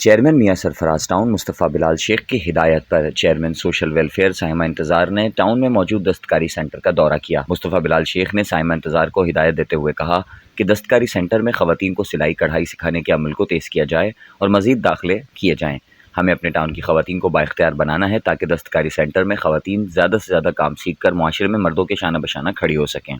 Chairman मियां Sarfaraz town Mustafa Bilal Sheikh की हिदायत पर चेयरमैन सोशल वेलफेयर साइमा इंतजार ने टाउन में मौजूद दस्तकारी सेंटर का दौरा किया। मुस्तफ़ा बिलाल शेख ने साइमा इंतजार को हिदायत देते हुए कहा कि दस्तकारी सेंटर में खवातीन को सिलाई कढ़ाई सिखाने के अमल को तेज़ किया जाए और मज़ीद दाखिले किए जाएँ। हमें अपने टाउन की खवातीन को बाइख्तियार बनाना है ताकि दस्तकारी सेंटर में खवातीन ज़्यादा से ज़्यादा काम सीख कर मुआशरे में मर्दों के शाना बशाना खड़ी हो सकें।